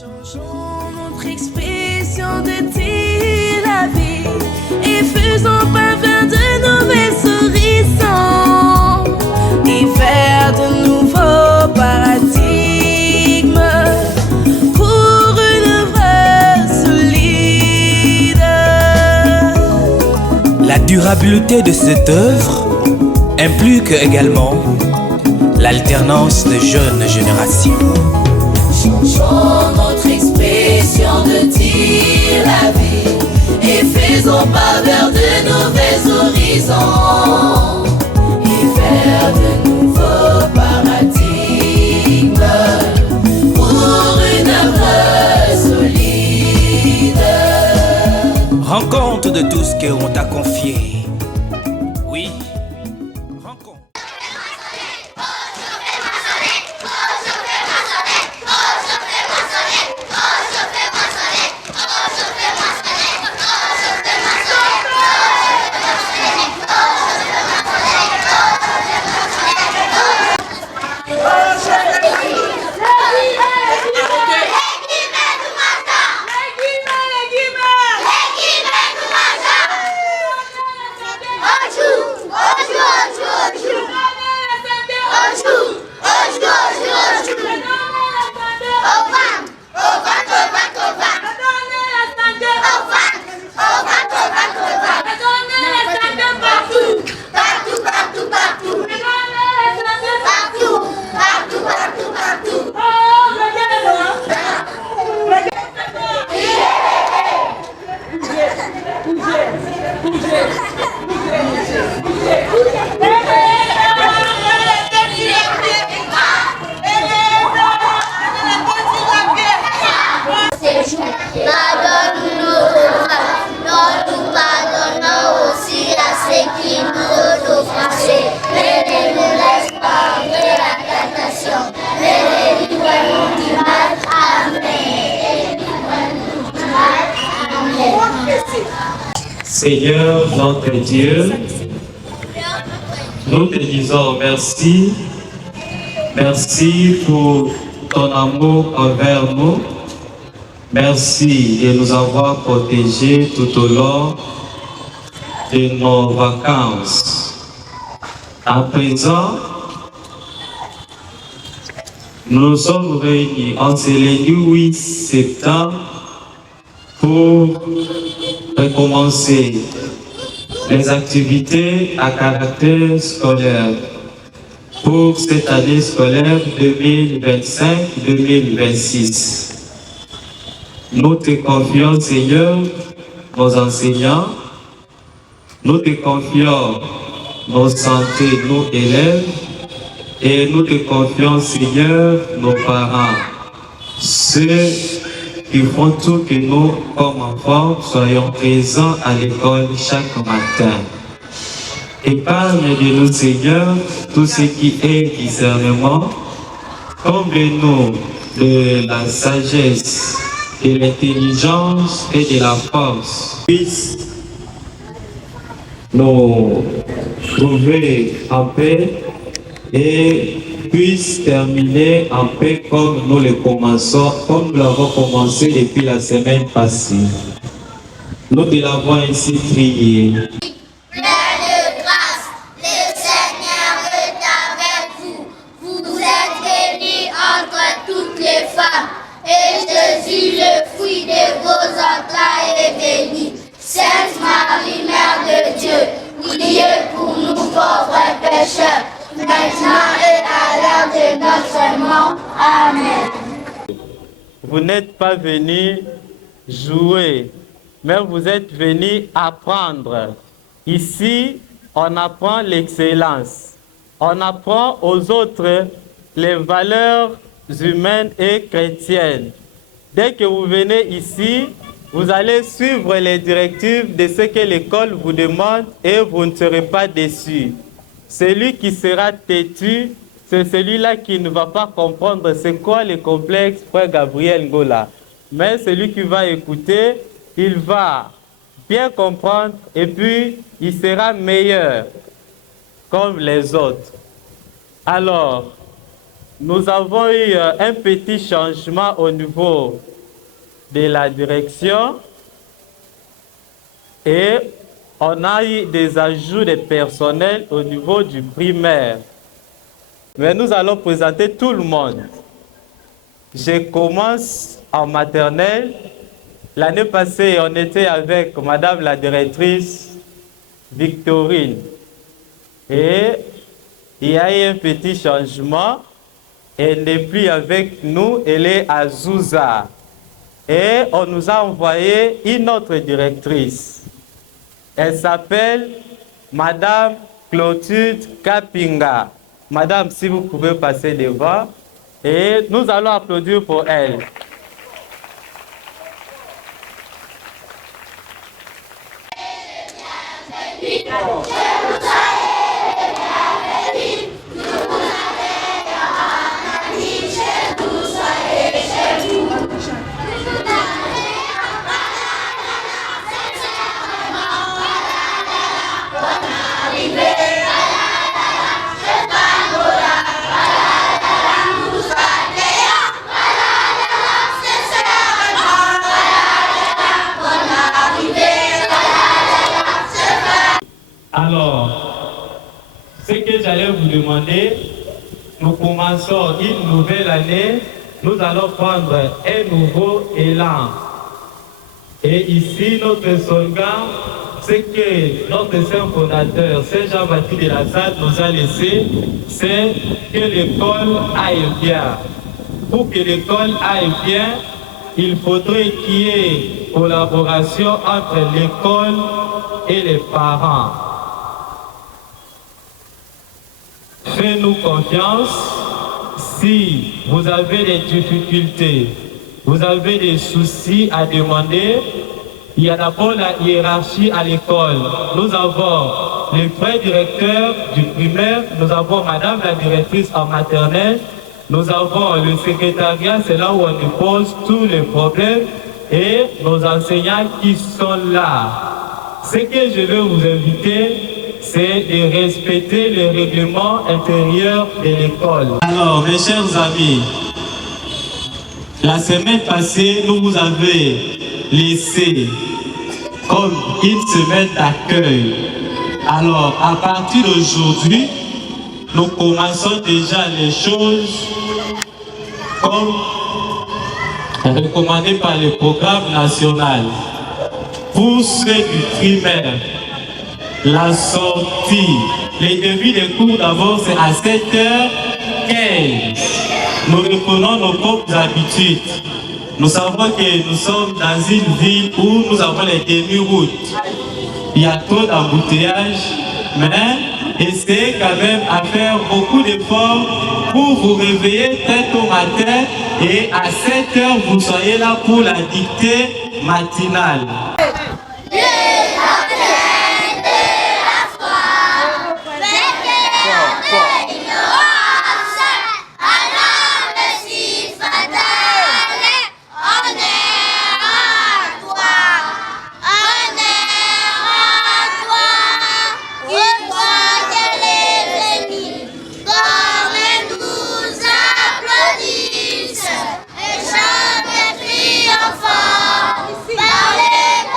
Changeons notre expression de dire la vie et faisons parvenir de nouvelles horizons et faire de nouveaux paradigmes pour une œuvre solide. La durabilité de cette œuvre implique également l'alternance de jeunes générations. Changeons notre expression de dire la vie et faisons parvenir de nouvelles horizons et faire de nouveaux paradigmes pour une œuvre solide. Rends compte de tout ce qu'on t'a confié. Oui, rends compte. Seigneur notre Dieu, nous te disons merci. Merci pour ton amour envers nous. Merci de nous avoir protégés tout au long de nos vacances. À présent, nous sommes réunis en ce lundi 8 septembre pour recommencer les activités à caractère scolaire pour cette année scolaire 2025-2026. Nous te confions, Seigneur, nos enseignants, nous te confions nos santé, nos élèves, et nous te confions, Seigneur, nos parents, ceux qui font tout que nous, comme enfants, soyons présents à l'école chaque matin. Épargne de nous, Seigneur, tout ce qui est discernement. Comble-nous de la sagesse, de l'intelligence et de la force. Puisse nous trouver en paix et puisse terminer en paix comme nous le commençons, comme nous l'avons commencé depuis la semaine passée. Nous te l'avons ainsi prié. Plein de grâce, le Seigneur est avec vous. Vous êtes bénie entre toutes les femmes, et Jésus, le fruit de vos entrailles, est béni. Sainte Marie, Mère de Dieu, priez pour nous pauvres pécheurs, maintenant et à l'heure de notre mort. Amen. Vous n'êtes pas venus jouer, mais vous êtes venus apprendre. Ici, on apprend l'excellence. On apprend aux autres les valeurs humaines et chrétiennes. Dès que vous venez ici, vous allez suivre les directives de ce que l'école vous demande et vous ne serez pas déçus. Celui qui sera têtu, c'est celui-là qui ne va pas comprendre c'est quoi le complexe, frère Gabriel Ngola. Mais celui qui va écouter, il va bien comprendre et puis il sera meilleur comme les autres. Alors, nous avons eu un petit changement au niveau de la direction et on a eu des ajouts de personnel au niveau du primaire. Mais nous allons présenter tout le monde. Je commence en maternelle. L'année passée, on était avec Madame la directrice Victorine. Et il y a eu un petit changement. Elle n'est plus avec nous, elle est à Zouza. Et on nous a envoyé une autre directrice. Elle s'appelle Madame Clotilde Kapinga. Madame, si vous pouvez passer devant. Et nous allons applaudir pour elle. Alors, ce que j'allais vous demander, nous commençons une nouvelle année, nous allons prendre un nouveau élan. Et ici, notre slogan, c'est que notre saint fondateur, Saint Jean-Baptiste de la Salle, nous a laissé, c'est que l'école aille bien. Pour que l'école aille bien, il faudrait qu'il y ait collaboration entre l'école et les parents. Faites-nous confiance. Si vous avez des difficultés, vous avez des soucis à demander, il y a d'abord la hiérarchie à l'école. Nous avons le vrai directeur du primaire, nous avons Madame la directrice en maternelle, nous avons le secrétariat, c'est là où on nous pose tous les problèmes, et nos enseignants qui sont là. Ce que je veux vous inviter, c'est de respecter les règlements intérieurs de l'école. Alors, mes chers amis, la semaine passée, nous vous avons laissé comme une semaine d'accueil. Alors, à partir d'aujourd'hui, nous commençons déjà les choses comme recommandé par le programme national. Pour ceux du primaire, la sortie, les débuts des cours d'abord c'est à 7h15. Nous reprenons nos propres habitudes. Nous savons que nous sommes dans une ville où nous avons les demi-routes. Il y a trop d'embouteillages, mais essayez quand même à faire beaucoup d'efforts pour vous réveiller très tôt matin et à 7h vous soyez là pour la dictée matinale. Par les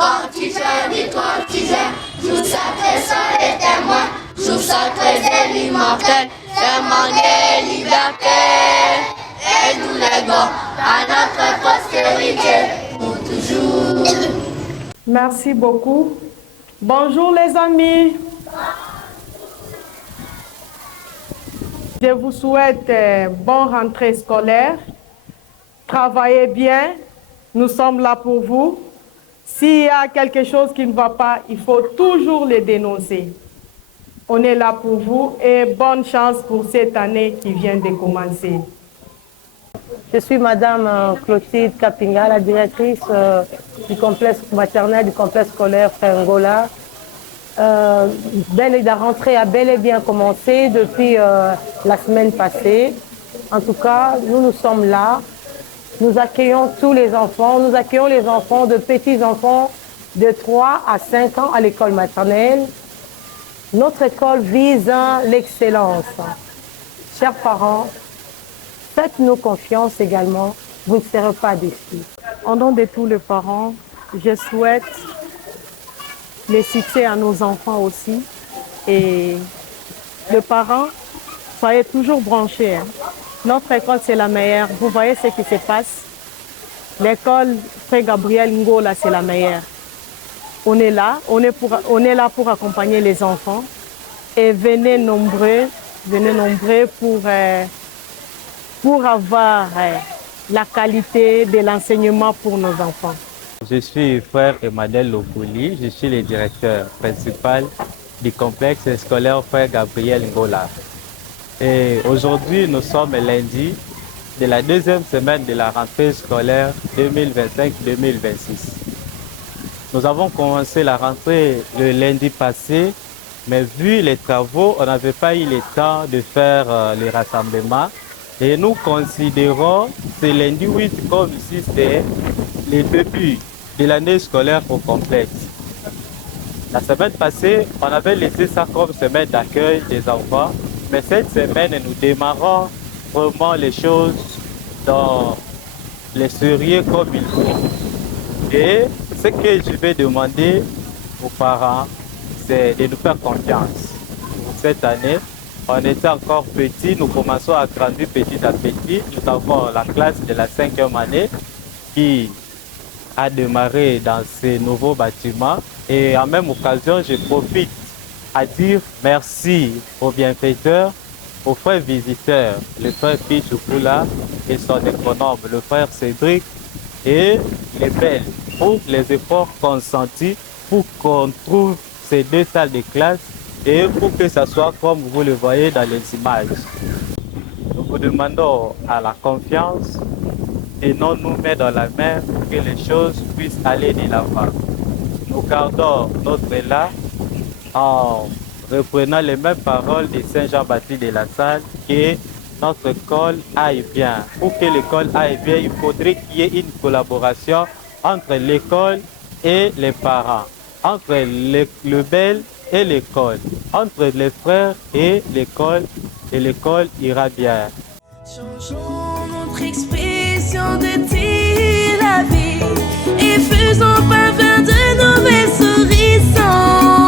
Quand teacher dit toi teacher, joue sacré sans les témoins, joue sacré et l'immortel, demandez liberté. Et nous lèguons à notre postérité pour toujours. Merci beaucoup. Bonjour les amis. Je vous souhaite bonne rentrée scolaire. Travaillez bien. Nous sommes là pour vous. S'il y a quelque chose qui ne va pas, il faut toujours le dénoncer. On est là pour vous et bonne chance pour cette année qui vient de commencer. Je suis Madame Clotilde Kapinga, la directrice du complexe maternel du complexe scolaire Frengola. La rentrée a bel et bien commencé depuis la semaine passée. En tout cas, nous sommes là. Nous accueillons tous les enfants. Nous accueillons les enfants de petits-enfants de 3 à 5 ans à l'école maternelle. Notre école vise l'excellence. Chers parents, faites-nous confiance également, vous ne serez pas déçus. Au nom de tous les parents, je souhaite le succès à nos enfants aussi. Et les parents, soyez toujours branchés. Notre école, c'est la meilleure. Vous voyez ce qui se passe. L'école Frère Gabriel Ngola, c'est la meilleure. On est là, on est là pour accompagner les enfants. Et venez nombreux pour avoir la qualité de l'enseignement pour nos enfants. Je suis frère Emmanuel Lokouli, je suis le directeur principal du complexe scolaire Frère Gabriel Ngola. Et aujourd'hui, nous sommes lundi de la deuxième semaine de la rentrée scolaire 2025-2026. Nous avons commencé la rentrée le lundi passé, mais vu les travaux, on n'avait pas eu le temps de faire les rassemblements. Et nous considérons ce lundi 8 comme si c'était le début de l'année scolaire au complexe. La semaine passée, on avait laissé ça comme semaine d'accueil des enfants, mais cette semaine, nous démarrons vraiment les choses dans les sérieux comme il faut. Et ce que je vais demander aux parents, c'est de nous faire confiance. Pour cette année, on était encore petits, nous commençons à grandir petit à petit. Nous avons la classe de la 5e année qui a démarré dans ces nouveaux bâtiments. Et en même occasion, je profite à dire merci aux bienfaiteurs, aux frères visiteurs, le frère Pichoukoula et son économe, le frère Cédric et les belles, pour les efforts consentis pour qu'on trouve ces 2 salles de classe et pour que ça soit comme vous le voyez dans les images. Nous vous demandons à la confiance et non nous mettre dans la main pour que les choses puissent aller de l'avant. Nous gardons notre élan en reprenant les mêmes paroles de Saint Jean-Baptiste de la Salle que notre école aille bien. Pour que l'école aille bien, il faudrait qu'il y ait une collaboration entre l'école et les parents, entre le bel et l'école, entre les frères et l'école ira bien. Changeons notre expression de dire la vie et faisons parvenir de nouvelles horizons.